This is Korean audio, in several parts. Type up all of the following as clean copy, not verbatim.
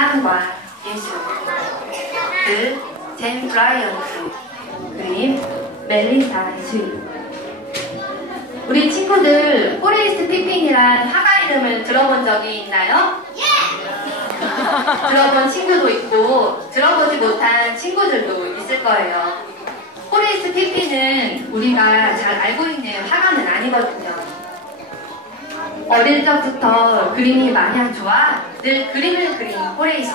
삶과 예술. 글 젠 브라이언트. 그림 멜리사 스윗. 우리 친구들 호레이스 피핀이란 화가 이름을 들어본 적이 있나요? 들어본 친구도 있고 들어보지 못한 친구들도 있을 거예요. 호레이스 피핀은 우리가 잘 알고 있는 화가는 아니거든요. 어릴 적부터 그림이 마냥 좋아 늘 그림을 그린 호레이스.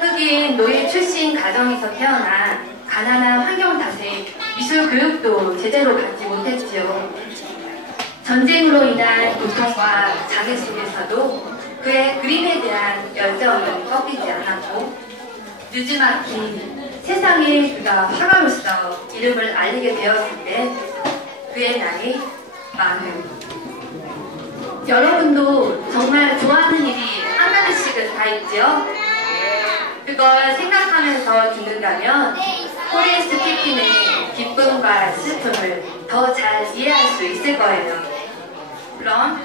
흑인 노예 출신 가정에서 태어나 가난한 환경 탓에 미술 교육도 제대로 받지 못했지요. 전쟁으로 인한 고통과 장애 속에서도 그의 그림에 대한 열정은 꺾이지 않았고 늦지막히 세상에 그가 화가로서 이름을 알리게 되었을 때 그의 나이 40. 여러분도 정말 좋아하는 일이 한마디씩은 다 있지요? 그걸 생각하면서 듣는다면 호레이스 피핀의 기쁨과 슬픔을 더 잘 이해할 수 있을 거예요. 그럼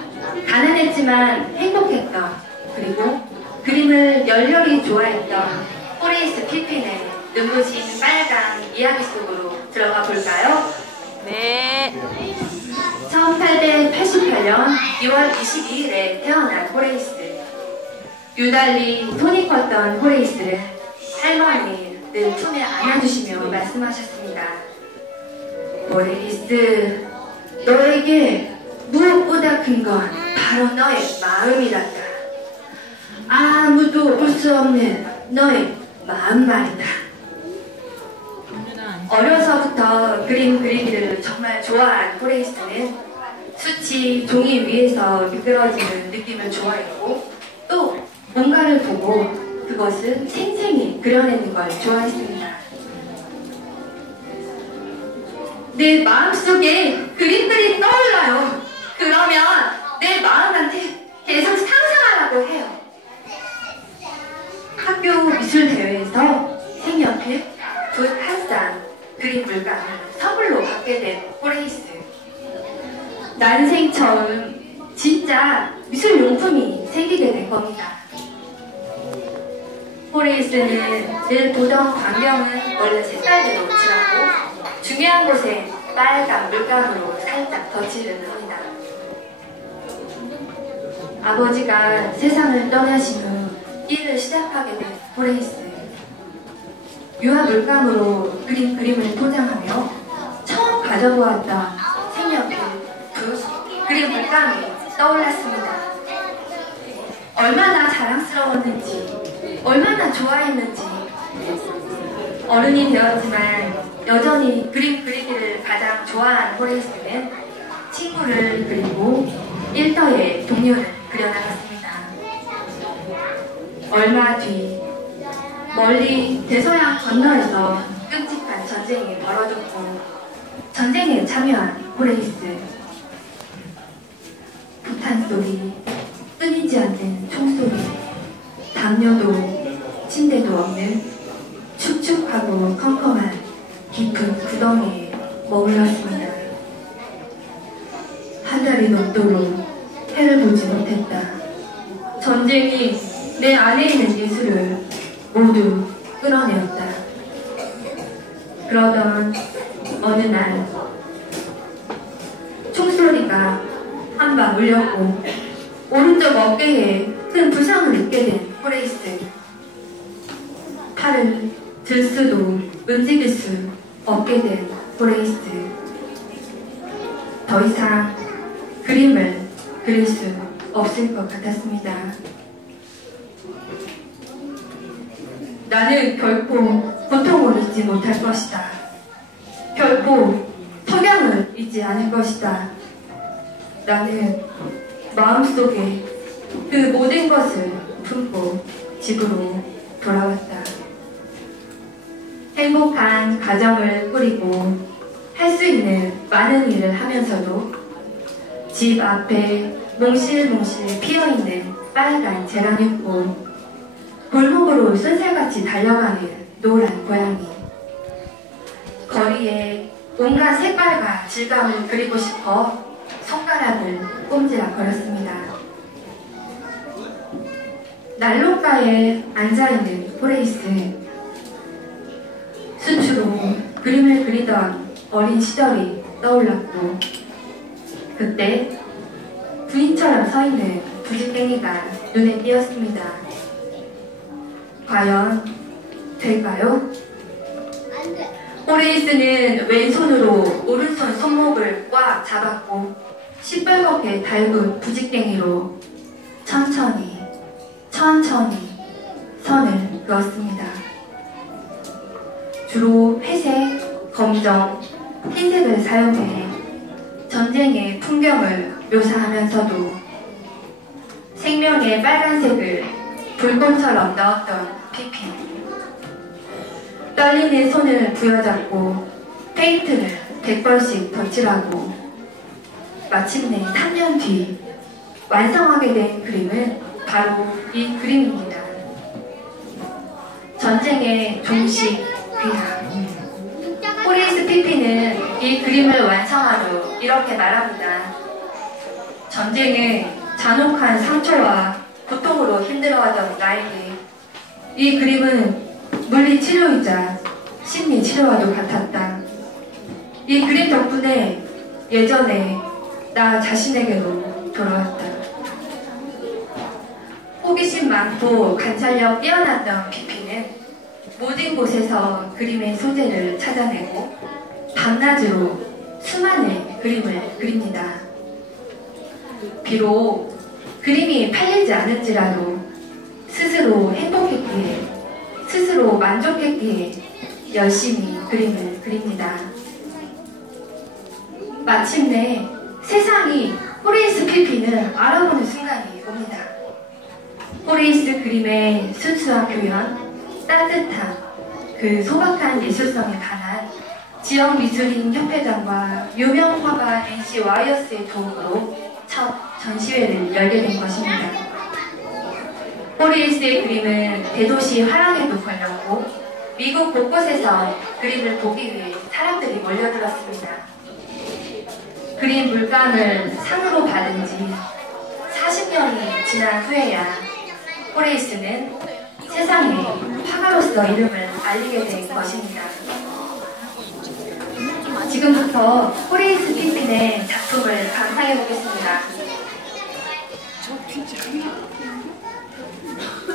가난했지만 행복했던 그리고 그림을 열렬히 좋아했던 호레이스 피핀의 눈부신 빨강 이야기 속으로 들어가 볼까요? 네. 1888년 2월 22일에 태어난 호레이스. 유달리 손이 컸던 호레이스를 할머니 늘 품에 안아주시며 말씀하셨습니다. 호레이스, 너에게 무엇보다 큰 건 바로 너의 마음이란다. 아무도 볼 수 없는 너의 마음 말이다. 어려서부터 그림 그리기를 정말 좋아한 호레이스는 수치 종이 위에서 미끄러지는 느낌을 좋아했고 또 뭔가를 보고 그것을 생생히 그려내는 걸 좋아했습니다. 내 마음속에 그림들이 떠올라요. 그러면 내 마음한테 계속 상상하라고 해요. 학교 미술대회에서 색연필 붓 한 쌍 그림 물감을 선물로 받게 된 호레이스. 난생 처음 진짜 미술용품이 생기게 된 겁니다. 호레이스는 늘 보던 광경은 원래 색깔대로 칠하고 중요한 곳에 빨간 물감으로 살짝 덧칠을 합니다. 아버지가 세상을 떠나신 후 일을 시작하게 된 호레이스. 유화 물감으로 그림을 포장하며 처음 가져보았던 색연필, 붓, 그림 물감이 떠올랐습니다. 얼마나 자랑스러웠는지, 얼마나 좋아했는지. 어른이 되었지만 여전히 그림 그리기를 가장 좋아한 호레이스는 친구를 그리고 일터의 동료를 그려나갔습니다. 얼마 뒤 멀리 대서양 건너에서 끔찍한 전쟁이 벌어졌고 전쟁에 참여한 호레이스. 부탄 소리, 끊이지 않는 총소리, 담요도 침대도 없는 축축하고 컴컴한 깊은 구덩이에 머물렀습니다. 한 달이 넘도록 해를 보지 못했다. 전쟁이 내 안에 있는 예술을 모두 끌어내었다. 그러던 어느 날 총소리가 한 방 울렸고 오른쪽 어깨에 큰 부상을 입게 된 호레이스. 팔을 들 수도 움직일 수 없게 된 호레이스. 더 이상 그림을 그릴 수 없을 것 같았습니다. 나는 결코 고통을 잊지 못할 것이다. 결코 석양을 잊지 않을 것이다. 나는 마음속에 그 모든 것을 품고 집으로 돌아왔다. 행복한 가정을 꾸리고 할 수 있는 많은 일을 하면서도 집 앞에 몽실몽실 피어있는 빨간 제라늄꽃, 골목으로 쏜살같이 달려가는 노란 고양이, 거리에 온갖 색깔과 질감을 그리고 싶어 손가락을 꼼지락거렸습니다. 난로가에 앉아있는 호레이스. 수추로 그림을 그리던 어린 시절이 떠올랐고, 그때 부인처럼 서있는 부지깽이가 눈에 띄었습니다. 과연 될까요? 호레이스는 왼손으로 오른손 손목을 꽉 잡았고 시뻘겋게 달군 부지깽이로 천천히 선을 그었습니다. 주로 회색, 검정, 흰색을 사용해 전쟁의 풍경을 묘사하면서도 생명의 빨간색을 불꽃처럼 넣었던 피핀. 떨리는 손을 부여잡고 페인트를 100번씩 덧칠하고 마침내 3년 뒤 완성하게 된 그림은 바로 이 그림입니다. 전쟁의 종식 귀향. 호레이스 피핀은 이 그림을 완성하며 이렇게 말합니다. 전쟁은 잔혹한 상처와 고통으로 힘들어하던 나에게 이 그림은 물리치료이자 심리치료와도 같았다. 이 그림 덕분에 예전에 나 자신에게로 돌아왔다. 호기심 많고 관찰력 뛰어났던 피피는 모든 곳에서 그림의 소재를 찾아내고 밤낮으로 수많은 그림을 그립니다. 비록 그림이 팔리지 않을지라도 스스로 행복했기에, 스스로 만족했기에 열심히 그림을 그립니다. 마침내 세상이 호레이스 피핀을 알아보는 순간이 옵니다. 호레이스 그림의 순수한 표현, 따뜻함, 그 소박한 예술성에 반한 지역미술인 협회장과 유명 화가 NC 와이어스의 도움으로 첫 전시회를 열게 된 것입니다. 호레이스의 그림은 대도시 화랑에도 걸렸고 미국 곳곳에서 그림을 보기 위해 사람들이 몰려들었습니다. 그림 물감을 상으로 받은 지 40년이 지난 후에야 호레이스는 세상에 화가로서 이름을 알리게 된 것입니다. 지금부터 호레이스 피핀의 작품을 감상해 보겠습니다.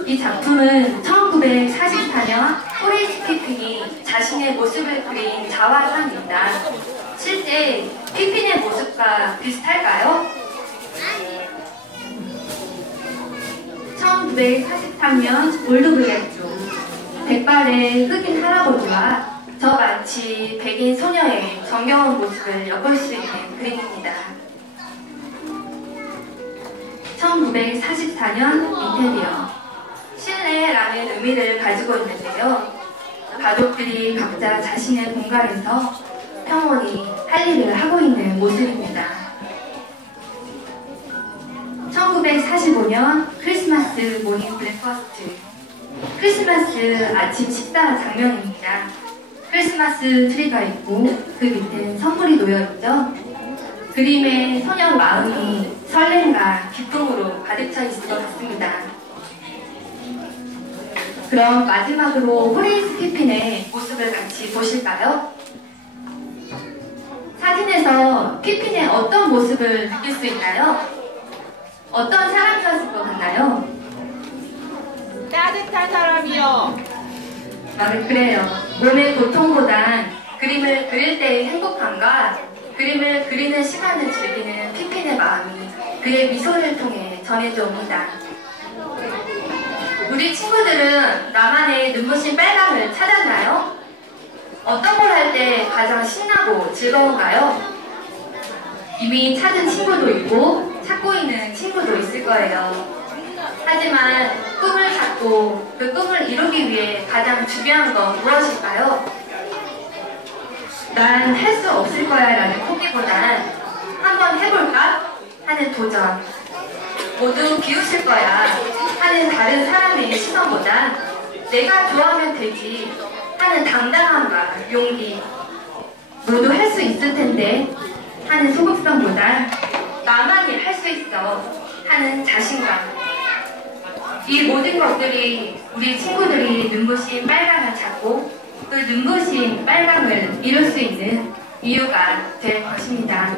이 작품은 1944년 호레이스 피핀이 자신의 모습을 그린 자화상입니다. 실제 피핀의 모습과 비슷할까요? 1943년 올드브레트 백발의 흑인 할아버지와 저같이 백인 소녀의 정겨운 모습을 엿볼 수 있는 그림입니다. 1944년 인테리어. 실내라는 의미를 가지고 있는데요. 가족들이 각자 자신의 공간에서 평온히 할 일을 하고 있는 모습입니다. 1945년 크리스마스 모닝 브레퍼스트. 크리스마스 아침 식사 장면입니다. 크리스마스 트리가 있고 그 밑엔 선물이 놓여있죠. 그림의 소년 마음이 설렘과 기쁨으로 가득 차 있을 것 같습니다. 그럼 마지막으로 호레이스 피핀의 모습을 같이 보실까요? 사진에서 피핀의 어떤 모습을 느낄 수 있나요? 어떤 사람이었을 것 같나요? 따뜻한 사람이요. 그래요. 몸의 고통보단 그림을 그릴 때의 행복함과 그림을 그리는 시간을 즐기는 피핀의 마음이 그의 미소를 통해 전해져 옵니다. 우리 친구들은 나만의 눈부신 빨강을 찾았나요? 어떤 걸 할 때 가장 신나고 즐거운가요? 이미 찾은 친구도 있고 찾고 있는 친구도 있을 거예요. 하지만 꿈을 찾고 그 꿈을 이루기 위해 가장 중요한 건 무엇일까요? 난 할 수 없을 거야 라는 포기보단 한번 해볼까? 하는 도전. 모두 비웃을 거야 하는 다른 사람의 시선보단 내가 좋아하면 되지 하는 당당함과 용기. 모두 할 수 있을 텐데 하는 소극성보단 나만이 할 수 있어 하는 자신감. 이 모든 것들이 우리 친구들이 눈부신 빨강을 찾고 그 눈부신 빨강을 이룰 수 있는 이유가 될 것입니다.